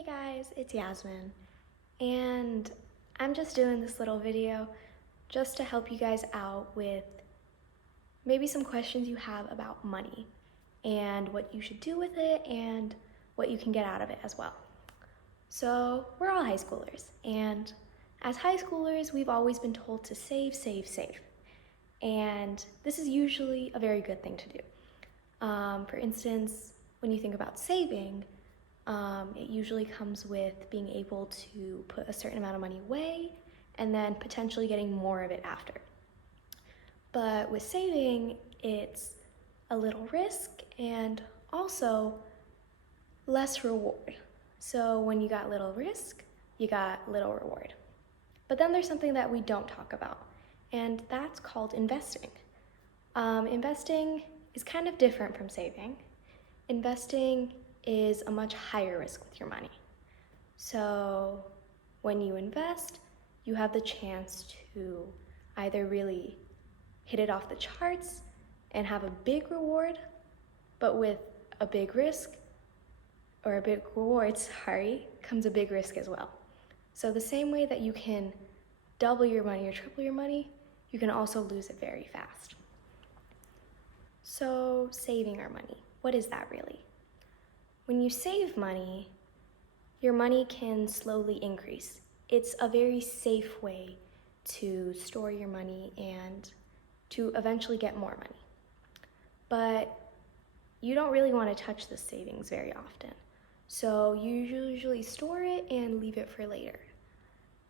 Hey guys, it's Yasmin, and I'm just doing this little video just to help you guys out with maybe some questions you have about money and what you should do with it and what you can get out of it as well. So, we're all high schoolers, and as high schoolers, we've always been told to save, save, save. And this is usually a very good thing to do. For instance, when you think about saving, it usually comes with being able to put a certain amount of money away and then potentially getting more of it after. But with saving, it's a little risk and also less reward. So when you got little risk, you got little reward. But then there's something that we don't talk about, and that's called investing. Investing is kind of different from saving. Investing is a much higher risk with your money. So when you invest, you have the chance to either really hit it off the charts and have a big reward, but with a big risk, or a big reward, comes a big risk as well. So the same way that you can double your money or triple your money, you can also lose it very fast. So saving our money, what is that really? When you save money, your money can slowly increase. It's a very safe way to store your money and to eventually get more money. But you don't really want to touch the savings very often. So you usually store it and leave it for later.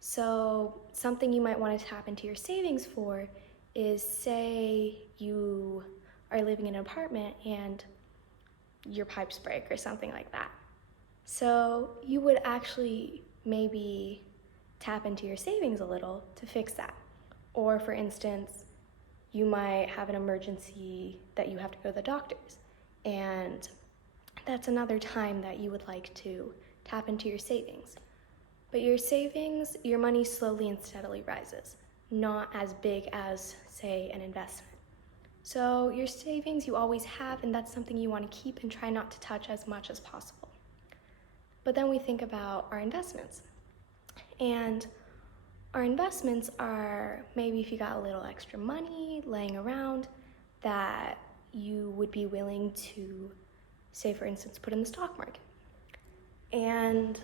So something you might want to tap into your savings for is, say you are living in an apartment and your pipes break or something like that. So you would actually maybe tap into your savings a little to fix that. Or for instance, you might have an emergency that you have to go to the doctor's, and that's another time that you would like to tap into your savings. But your savings, your money slowly and steadily rises, not as big as, say, an investment. So your savings you always have, and that's something you want to keep and try not to touch as much as possible. But then we think about our investments. And our investments are maybe if you got a little extra money laying around that you would be willing to, say for instance, put in the stock market. And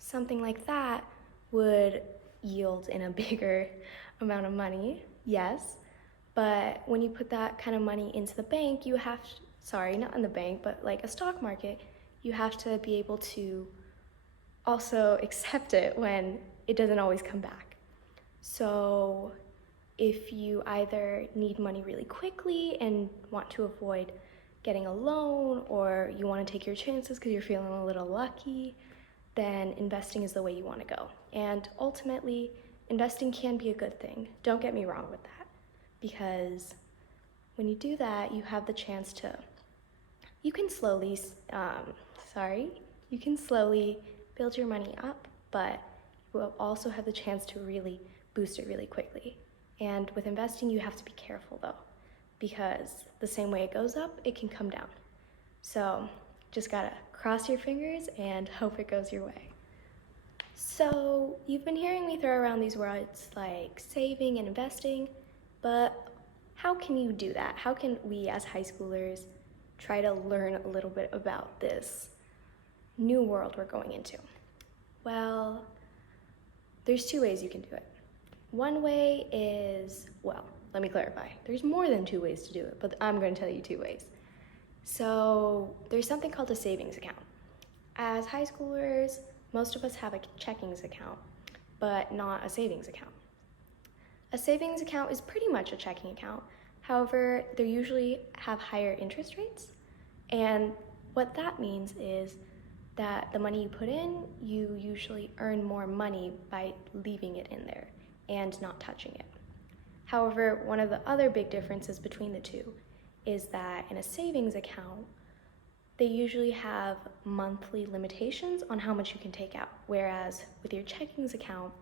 something like that would yield in a bigger amount of money, yes. But when you put that kind of money into the bank, you have, not in the bank, but like a stock market, you have to be able to also accept it when it doesn't always come back. So if you either need money really quickly and want to avoid getting a loan, or you want to take your chances because you're feeling a little lucky, then investing is the way you want to go. And ultimately, investing can be a good thing. Don't get me wrong with that. Because when you do that, you have the chance to, you can slowly build your money up, but you will also have the chance to really boost it really quickly. And with investing, you have to be careful though, because the same way it goes up, it can come down. So just gotta cross your fingers and hope it goes your way. So you've been hearing me throw around these words like saving and investing, but how can you do that? How can we as high schoolers try to learn a little bit about this new world we're going into? Well, there's two ways you can do it. One way is, let me clarify. There's more than two ways to do it, but I'm going to tell you two ways. So there's something called a savings account. As high schoolers, most of us have a checkings account, but not a savings account. A savings account is pretty much a checking account. However, they usually have higher interest rates. And what that means is that the money you put in, you usually earn more money by leaving it in there and not touching it. However, one of the other big differences between the two is that in a savings account, they usually have monthly limitations on how much you can take out. Whereas with your checkings account,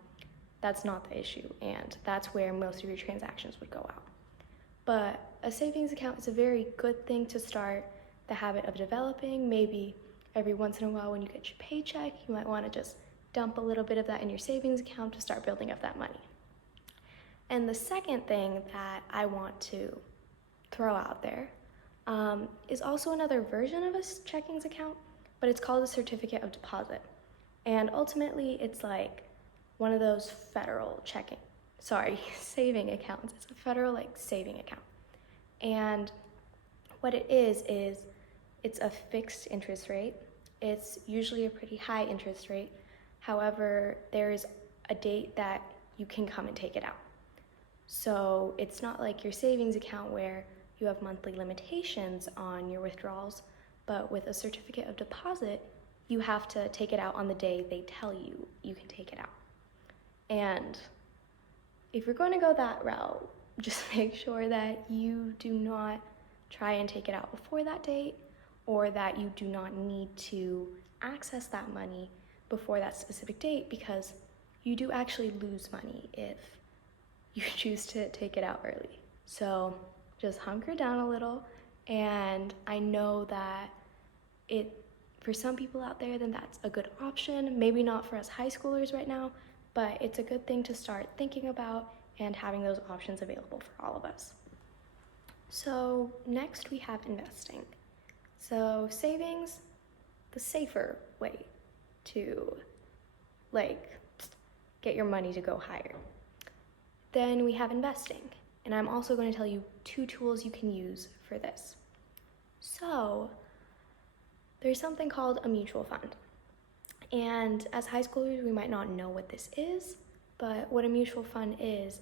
that's not the issue, and that's where most of your transactions would go out. But a savings account is a very good thing to start the habit of developing, maybe every once in a while when you get your paycheck, you might want to just dump a little bit of that in your savings account to start building up that money. And the second thing that I want to throw out there is also another version of a checkings account, but it's called a certificate of deposit. And ultimately, it's like one of those federal saving accounts. It's a federal saving account. And what it is it's a fixed interest rate. It's usually a pretty high interest rate. However, there's a date that you can come and take it out. So it's not like your savings account where you have monthly limitations on your withdrawals, but with a certificate of deposit, you have to take it out on the day they tell you you can take it out. And if you're going to go that route, just make sure that you do not try and take it out before that date, or that you do not need to access that money before that specific date, because you do actually lose money if you choose to take it out early. So just hunker down a little, and I know that for some people out there, then that's a good option. Maybe not for us high schoolers right now, but it's a good thing to start thinking about and having those options available for all of us. So next we have investing. So savings, the safer way to get your money to go higher. Then we have investing, and I'm also going to tell you 2 tools you can use for this. So there's something called a mutual fund. And as high schoolers, we might not know what this is, but what a mutual fund is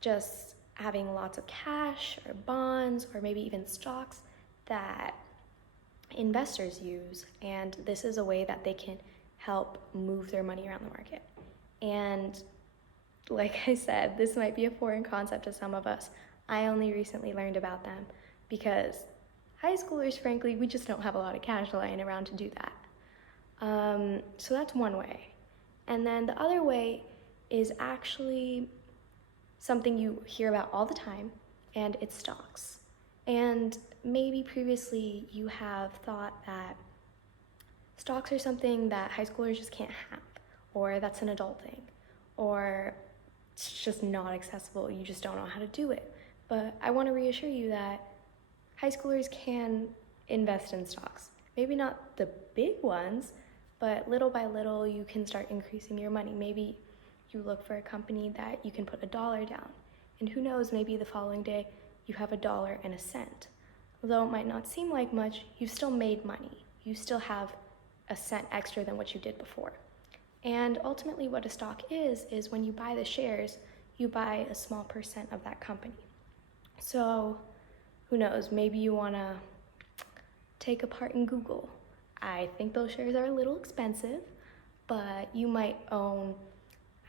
just having lots of cash or bonds or maybe even stocks that investors use. And this is a way that they can help move their money around the market. And like I said, this might be a foreign concept to some of us. I only recently learned about them because high schoolers, frankly, we just don't have a lot of cash lying around to do that. So that's one way. And then the other way is actually something you hear about all the time, and it's stocks. And maybe previously you have thought that stocks are something that high schoolers just can't have, or that's an adult thing, or it's just not accessible, you just don't know how to do it. But I want to reassure you that high schoolers can invest in stocks. Maybe not the big ones, but little by little you can start increasing your money. Maybe you look for a company that you can put $1 down, and who knows, maybe the following day you have $1.01. Although it might not seem like much, you've still made money. You still have a cent extra than what you did before. And ultimately what a stock is when you buy the shares, you buy a small percent of that company. So who knows, maybe you want to take a part in Google. I think those shares are a little expensive, but you might own,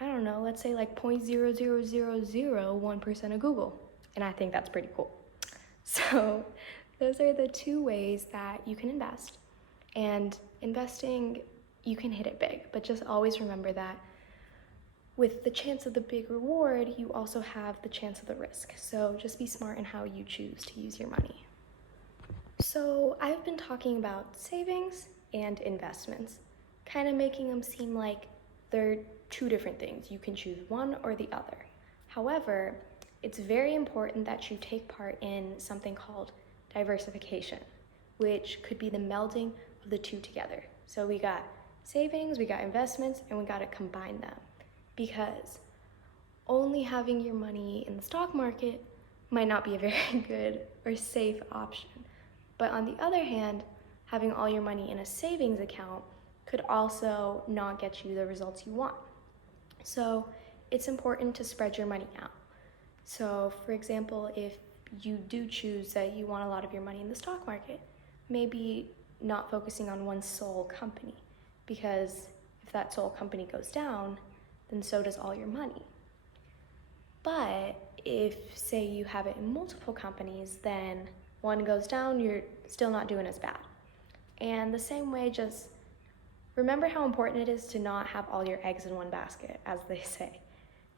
I don't know, let's say like 0.00001% of Google. And I think that's pretty cool. So those are the 2 ways that you can invest. And investing, you can hit it big, but just always remember that with the chance of the big reward, you also have the chance of the risk. So just be smart in how you choose to use your money. So I've been talking about savings and investments, kind of making them seem like they're 2 different things. You can choose one or the other. However, it's very important that you take part in something called diversification, which could be the melding of the 2 together. So we got savings, we got investments, and we got to combine them, because only having your money in the stock market might not be a very good or safe option. But on the other hand, having all your money in a savings account could also not get you the results you want. So it's important to spread your money out. So for example, if you do choose that you want a lot of your money in the stock market, maybe not focusing on one sole company, because if that sole company goes down, then so does all your money. But if, say, you have it in multiple companies, then one goes down, you're still not doing as bad. And the same way, just remember how important it is to not have all your eggs in one basket, as they say,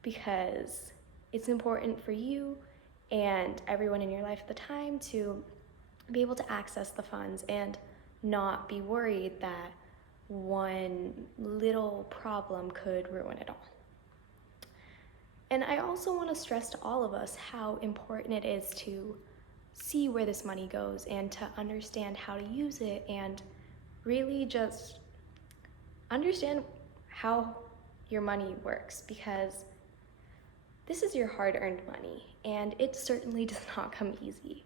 because it's important for you and everyone in your life at the time to be able to access the funds and not be worried that one little problem could ruin it all. And I also want to stress to all of us how important it is to see where this money goes and to understand how to use it and really just understand how your money works, because this is your hard-earned money and it certainly does not come easy.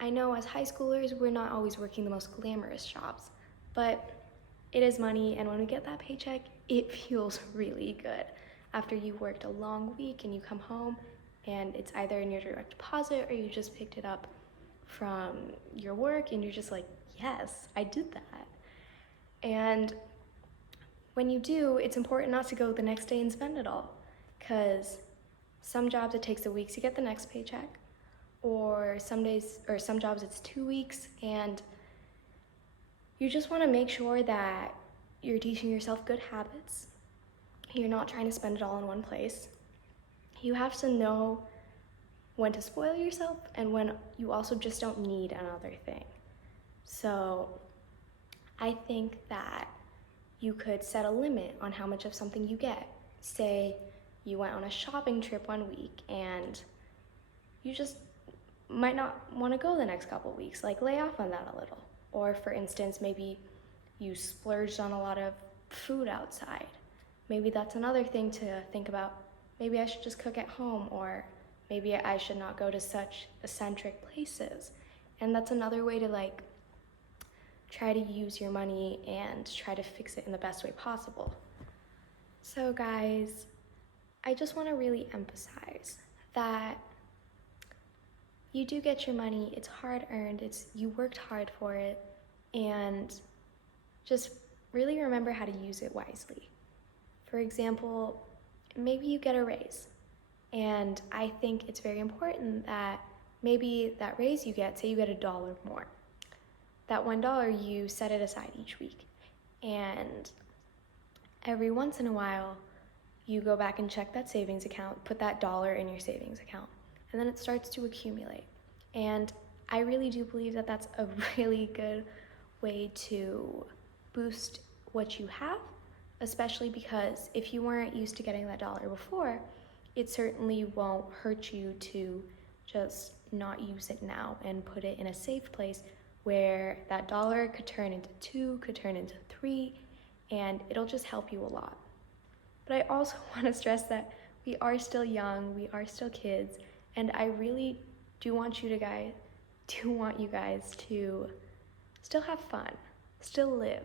I know as high schoolers, we're not always working the most glamorous jobs, but it is money, and when we get that paycheck, it feels really good. After you worked a long week and you come home and it's either in your direct deposit or you just picked it up from your work and you're just like, yes, I did that. And when you do, it's important not to go the next day and spend it all, because some jobs it takes a week to get the next paycheck, or some jobs it's 2 weeks, and you just want to make sure that you're teaching yourself good habits. You're not trying to spend it all in one place. You have to know when to spoil yourself and when you also just don't need another thing. So I think that you could set a limit on how much of something you get. Say you went on a shopping trip one week and you just might not want to go the next couple weeks, like lay off on that a little. Or for instance, maybe you splurged on a lot of food outside. Maybe that's another thing to think about. Maybe I should just cook at home, or maybe I should not go to such eccentric places. And that's another way to try to use your money and try to fix it in the best way possible. So guys, I just want to really emphasize that you do get your money, it's hard earned, you worked hard for it, and just really remember how to use it wisely. For example, maybe you get a raise, and I think it's very important that maybe that raise you get, say you get $1 more. That $1, you set it aside each week, and every once in a while, you go back and check that savings account, put that $1 in your savings account, and then it starts to accumulate. And I really do believe that that's a really good way to boost what you have, especially because if you weren't used to getting that $1 before, it certainly won't hurt you to just not use it now and put it in a safe place where that $1 could turn into 2, could turn into 3, and it'll just help you a lot. But I also want to stress that we are still young, we are still kids, and I really do want you guys to still have fun, still live,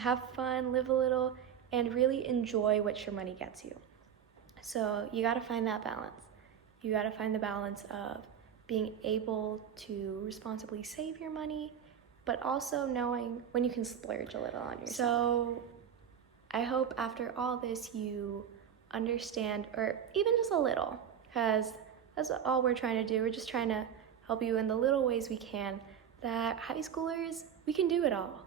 have fun, live a little, and really enjoy what your money gets you. So you gotta find that balance. You gotta find the balance of being able to responsibly save your money, but also knowing when you can splurge a little on yourself. So I hope after all this you understand, or even just a little, because that's all we're trying to do. We're just trying to help you in the little ways we can, that high schoolers, we can do it all.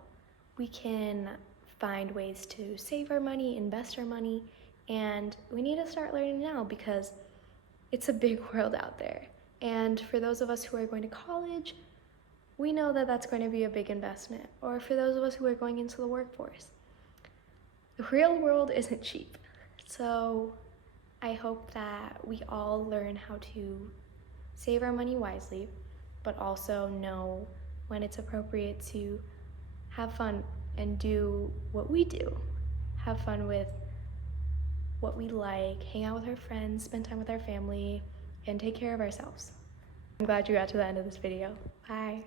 We can find ways to save our money, invest our money, and we need to start learning now because it's a big world out there. And for those of us who are going to college, we know that that's going to be a big investment. Or for those of us who are going into the workforce, the real world isn't cheap. So I hope that we all learn how to save our money wisely, but also know when it's appropriate to have fun and do what we do. Have fun with what we like, hang out with our friends, spend time with our family, and take care of ourselves. I'm glad you got to the end of this video. Bye.